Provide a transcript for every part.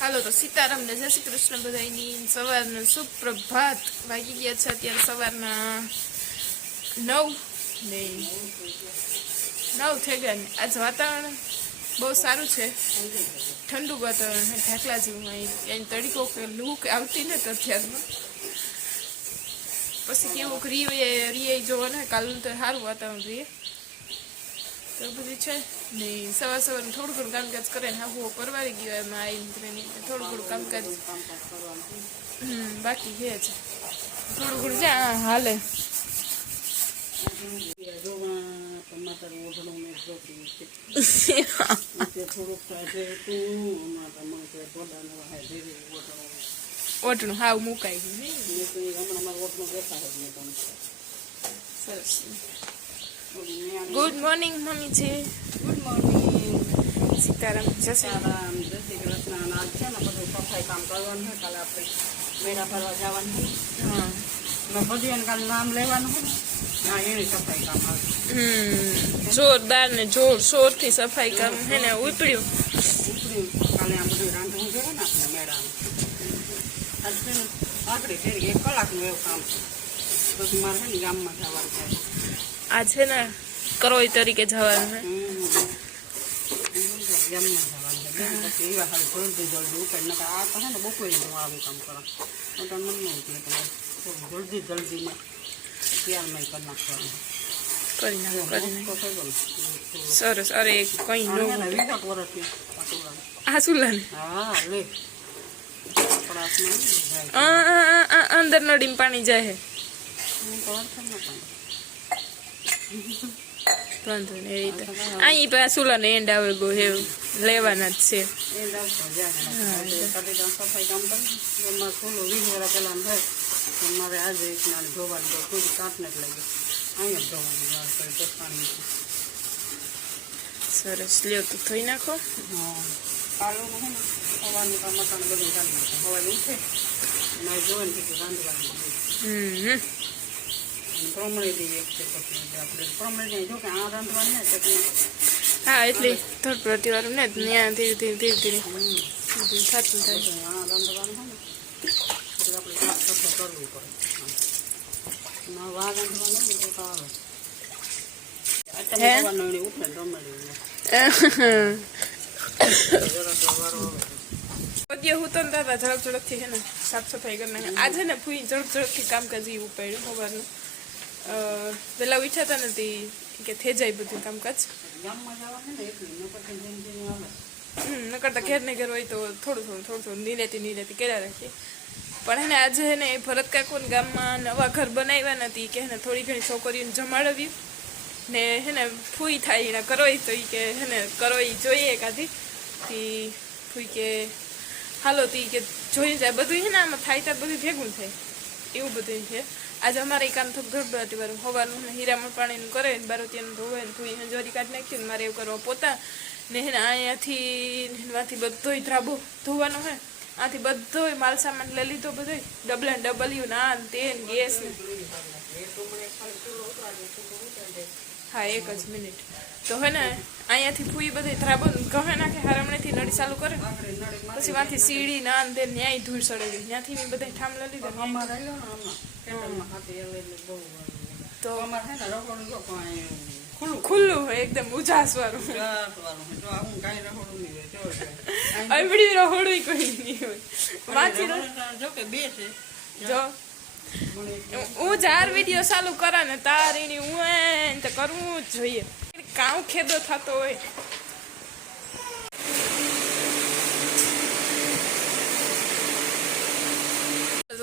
હાલો તો સીતારામ ને જય શ્રી કૃષ્ણ બધાની સવારનો સુપ્રભાત વાગી ગયા છે અત્યારે સવારના 9 ને 9 થઈ ગયા ને આજ વાતાવરણ બહુ સારું છે ઠંડુ વાતાવરણ છે ઢાકલા જેવું અહીં તડકો કે લૂ આવતી ને તો અત્યારમાં પછી કેવું રીએ જોવો ને કાલનું તો સારું વાતાવરણ રહીએ તો બધું છે ને સવાર સવારનું થોડું ઘણું કામકાજ કરે ને હું પરવારી ગયો એમાં આવીને થોડું ઘણું કામકાજ બાકી છે થોડું ઘણું જ્યાં હાલે ઓટણું હાવ મુકાઈ ગયું સરસ ગુડ મોર્નિંગ મમ્મી છે ગુડ મોર્નિંગ સીતારામ જય શ્રી કૃષ્ણ આજ છે ને બધું સફાઈ કામ કરવાનું હોય કાલે આપણે મેળા ફરવા જવાનું હોય ને બધું કાલે નામ લેવાનું હોય ને એની સફાઈ કામ આવે જોરદાર ને જોરશોરથી સફાઈ કામ હે ને ઉપડ્યું કાલે આ બધું રાંધવું જોઈએ ને આપણે મેળામાં આગળ ફેરી 1 કલાકનું એવું કામ છે પછી મારે છે ને ગામમાં જવાનું થાય આ છે ને કરોઈ તરીકે જવાનું હે ગામમાં જવાનું છે પછી એવા હાલ જલ્દી ઉપર નકર આ તો છે ને બપોરે આવું કામ કરો તો મન નહીં એટલે જલ્દીમાં તૈયારમાં કરી નાખવાનું સરસ અરે કઈ નો આ શું લાને હા લે અંદર નડીમ પાણી જાય વાંધો ને એ રીતે અહીં પણ સુલા ને એન્ડ આવે ગો એવું લેવાના જ છે સફાઈ કામ કરી થોડું 20 વર્ષ પહેલા થાય મારે આજે એક નાળ ધોવાનું તો થોડી કાંટને જ લાગી અહીંયા ધોવાનું પાણી સરસ લ્યો તો ધોઈ નાખો પાલું છે ને સવારનું કામ મકાન બધું કાઢી નાખો સવારે ઉઠે મારે જોવાનું કે રાંધવાનું પ્રમણી દઈએ આપણે પ્રમણી જો કે આ રાંધવાનું ને હા એટલે થોડું પ્રતિવારું ને ત્યાં ધીરે ધીરે સાચું થાય આ રાંધવાનું હોય ને એટલે આપણે સાફ સફાઈ કરવી પડે વા રાંધવાનું ને તો આવે અત્યારે ઉઠે પ્રમણી હું તો દાદા ઝડપથી છે ને સાફ સફાઈ કરી નાખે આજે ને ફૂઈ ઝડપથી કામકાજ એવું પડ્યું સવારનું પેલા ઈચ્છાતા નથી કે થઈ જાય બધું કામકાજ નકરતા ઘેર ને ઘેર હોય તો થોડું નીલેતી કર્યા રાખીએ પણ એને આજે હે ને ભરત કાકોને ગામમાં નવા ઘર બનાવ્યા નથી કે એને થોડી ઘણી છોકરીઓને જમાડવ્યું ને હે ને ફૂઈ થાય એને કરોઈ તો એ કે હે ને કરોઈ જોઈએ કાધી ફૂઈ કે હાલો તી કે જોઈ જાય બધું છે ને આમાં થાય ત્યાં બધું ભેગું થાય એવું બધું છે આજે અમારે એ કામ થોડું ગડબડ હતી બારું સવારનું હીરામણ પાણીનું કરે ને બારોતિયાનું ધોવે ને ફૂઈ હંજવારી કાઢી નાખ્યું ને મારે એવું કરવા પોતા ને હે ને અહીંયાથી બધોય ધ્રાબો ધોવાનો હે આથી બધોય માલ સામાન લઈ લીધો બધોય ડબલ્યુ નાન તેન ગેસ ને હા 1 જ મિનિટ તો હે ને અહીંયાથી ફૂઈ બધી ધ્રાબો ગમે નાખે હરમણેથી નળી ચાલુ કરે પછી વાંથી સીડી નાન તે ન્યાય ધૂળ સડે ગઈ ત્યાંથી મેં બધા ઠામ લઈ લીધા તો ખુલ્લું હોય એકદમ ઉજાસ વાળું અબડી રહોડું કોઈ નહીં હોય વાંચી જો હું જાર વિડીયો ચાલુ કરા ને તારીની હું તો કરવું જ જોઈએ કામ ખેદો થતો હોય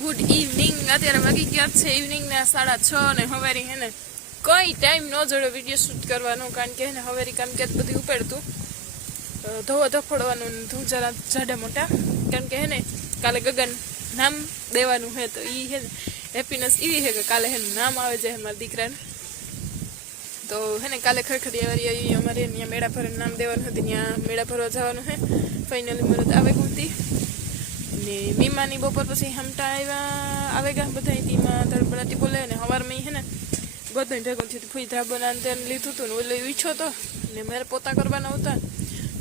ગુડ ઇવનિંગ અત્યારે વાગી ગયા છે ઇવનિંગના 6:30 ને હવારી હે ને કઈ ટાઈમ ન જોડો વિડીયો શૂટ કરવાનો કારણ કે એને હવારી કામકાજ બધું ઉપાડતું ધોવો ધફોડવાનું જરા જાડા મોટા કારણ કે હે ને કાલે ગગન નામ દેવાનું હે તો એ હે ને હેપીનેસ એવી છે કે કાલે હે નામ આવે છે મારા દીકરાને તો હે ને કાલે ખરખડિયાવાળી અમારે ત્યાં મેળા ભરે નામ દેવાનું હતું ત્યાં મેળા ભરવા જવાનું હે ફાઇનલી મુરત આવે ગમતી ને મીમાની બપોર પછી હમટા આવે ગયા બધા તેમાં તડબડાટી બોલે ને સવારમાં હે ને બધું ભેગું થયું ફૂઈ ધાબા લીધું હતું ને ઓલો ઈચ્છો તો ને મારે પોતા કરવાના હતા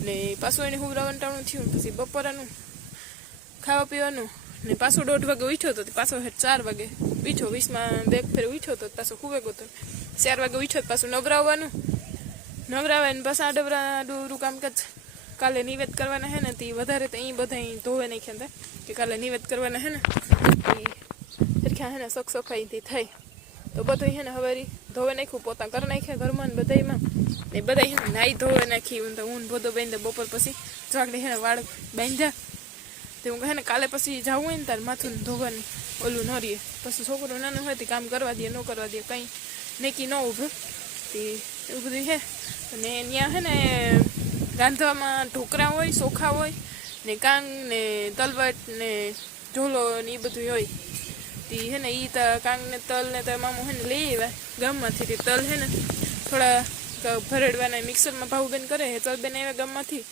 ને પાછું એને હુવરાવાનું ટાણું થયું પછી બપોરાનું ખાવા પીવાનું ને પાછો 1:30 વાગે ઉઠ્યો તો પાછો 4 વાગે ઉઠ્યો 20માં બેગ ફેર ઉઠ્યો તો પાછો ખૂવે ગયો તો 4 વાગે ઉઠ્યો તો પાછું નવરાવાને પાછા ડબરું કામકાજ કાલે નિવેદ કરવાના હે ને તે વધારે તો અહીં બધા ધોવે નહીં ખેંતા કે કાલે નિવેદ કરવાના હે ને સરખા હે ને સખસખાઈથી થાય તો બધું હે ને હવે ધોવે નાખ્યું પોતા કરી નાખ્યા ઘરમાં ને બધામાં ને બધા હે ને નાઈ ધોવે નાખી ઊન ભોદો બાંધે બપોર પછી જાગડી હે ને વાળ બાંધ્યા તે હું કહે ને કાલે પછી જવું હોય ને તાર માથું ધોવાનું ઓલું ન રહીએ પછી છોકરું નાનું હોય તે કામ કરવા દે ન કરવા દે કંઈ નેકી ન ઊભું તે એવું બધું છે અને ત્યાં હે ને રાંધવામાં ઢોકરા હોય ચોખા હોય ને કાંગ ને તલવટ ને ઢોલો ને એ બધું હોય તે હે ને એ કાંગ ને તલ ને તો મામું હે ને લઈ આવ્યા ગામમાંથી તે તલ હે ને થોડા ભરેડવાના મિક્સરમાં ભાવબેન કરે હે તલબેન આવ્યા ગામમાંથી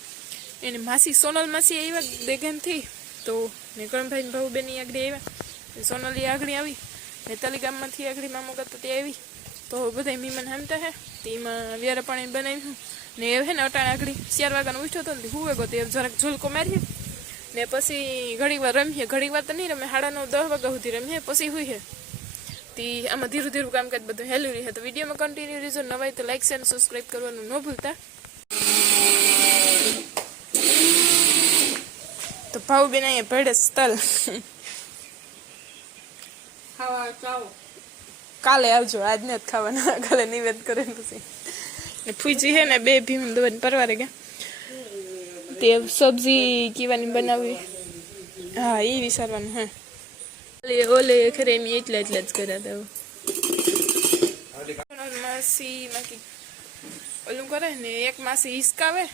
એને માસી સોનલ માસી આવ્યા દેગાનથી તો ને કરણભાઈ ભાવબેન આગળ આવ્યા સોનલી આગળ આવી ને તલી ગામમાંથી આગળ મામો કરતા તે આવી તો બધા મીમાન હામતા હે તેમાં વ્યારા પાણી બનાવ્યું ને એ હે ને અટાણ આગળ 4 વાગ્યાનો ઉઠ્યો હતો ને હુવે ગયો તે જરાક ઝુલકો મારીએ ને પછી ઘડીક વાર રમીએ ઘડીક વાર તો નહીં રમે 9:30-10 વાગ્યા સુધી રમીએ પછી હુઈએ તે આમાં ધીરું ધીરું કામકાજ બધું હેલું રહે તો વિડીયોમાં કન્ટિન્યુ રહેજો નવાય તો લાઈક શેર અને સબસ્ક્રાઈબ કરવાનું ન ભૂલતા તો ભાવબેન અહીંયા ભેડે તલ ખાવા ચાવો કાલે આવજો આજ ને જ ખાવાના કાલે નિવેદ કરે પછી ને ફૂજી હે ને 2 ભીમ દોન પરવારે ગયા તે સબ્જી કીવાની બનાવી હા એ વિચારવાનું હે ઓલે ખરે એમ એટલા જ કર્યા હતા માસી માકી ઓલું કરે ને એક માસી હિસકાવે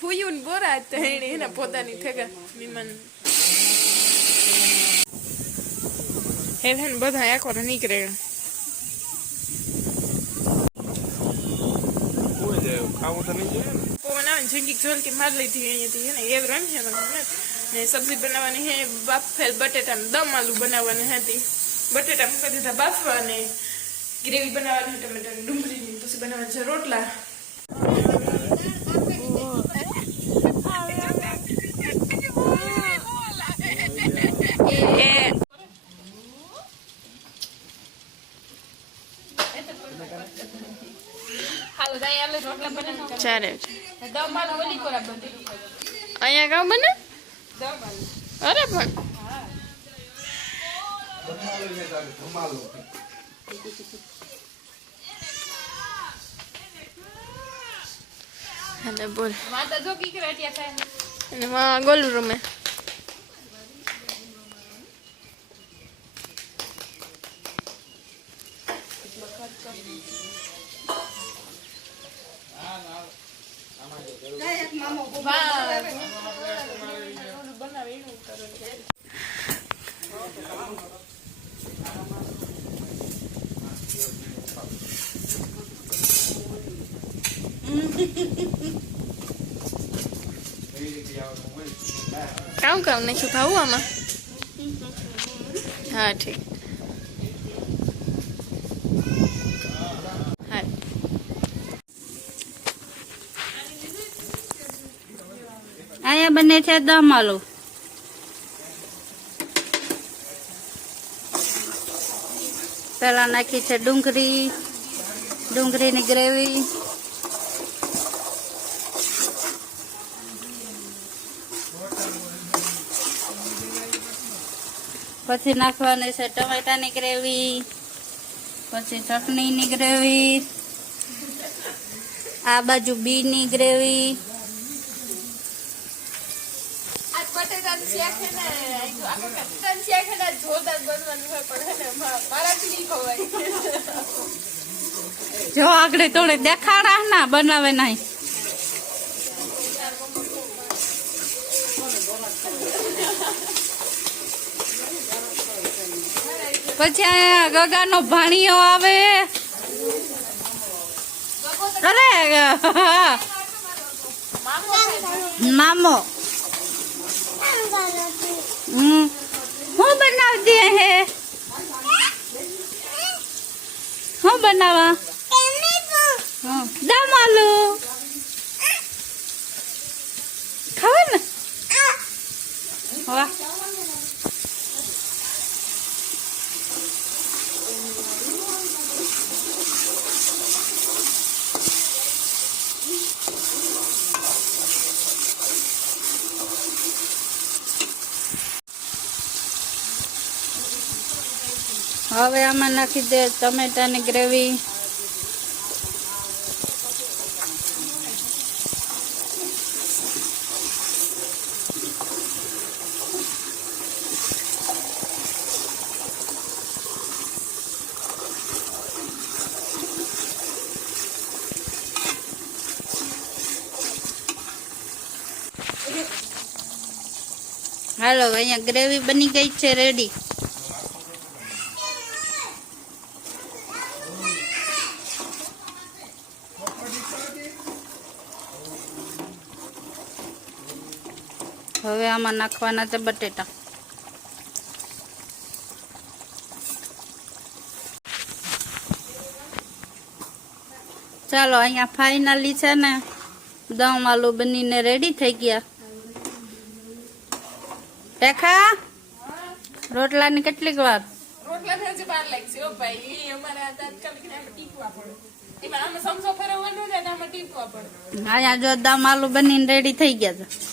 ફૂયું ને બોરા તો એને પોતાની થેગા મીમાન હેવન બધા એકવાર નીકળે પવન આવે જિંદગી જોલ કે માર લીધી અહીંયાથી હે ને એ રમ છે ને સબ્જી બનાવવાની હે બાફેલ બટેટા દમ આલુ બનાવવાની હતી બટેટા મૂકી દીધા બાફવા ને ગ્રેવી બનાવવાની ટમેટા ડુંગળીની પછી બનાવવા છે રોટલા ચાલે અહીંયા ગામ બને અરે પણ હા બોલ અને ગોલું રમે કામ કામ નાખ્યું ભાવું આમાં હા ઠીક હા અહીંયા બને છે દમ આલુ પેલા નાખી છે ડુંગળીની ગ્રેવી પછી નાખવાની છે ટમેટાની ગ્રેવી પછી ચટણીની ગ્રેવી આ બાજુ બીની ગ્રેવી જો આગળ થોડે દેખાડા ના બનાવે નહીં પછી અહીંયા ગગાનો ભાણિયો આવે અરે મામો હું બનાવતી હે હું બનાવા દમ આલુ ખાવા ને વાહ હવે આમાં નાખી દે ટમેટાની ગ્રેવી. હાલો અહીંયા ગ્રેવી બની ગઈ છે રેડી. હવે આમાં નાખવાના છે બટેટા. ચાલો અહીંયા ફાઇનલી છે ને દમ આલુ બનીને રેડી થઈ ગયા. રેખા રોટલાની કેટલીક વાર? રોટલા થાય છે 12 લાગશે ઓ ભાઈ. એ અમારા તાત્કાલિક ને આમાં ટીપવા પડે. એમાં આમાં સમસો ફેરવવાનો છે ને આમાં ટીપવા પડે. અહીંયા જો દમ આલુ બનીને રેડી થઈ ગયા છે.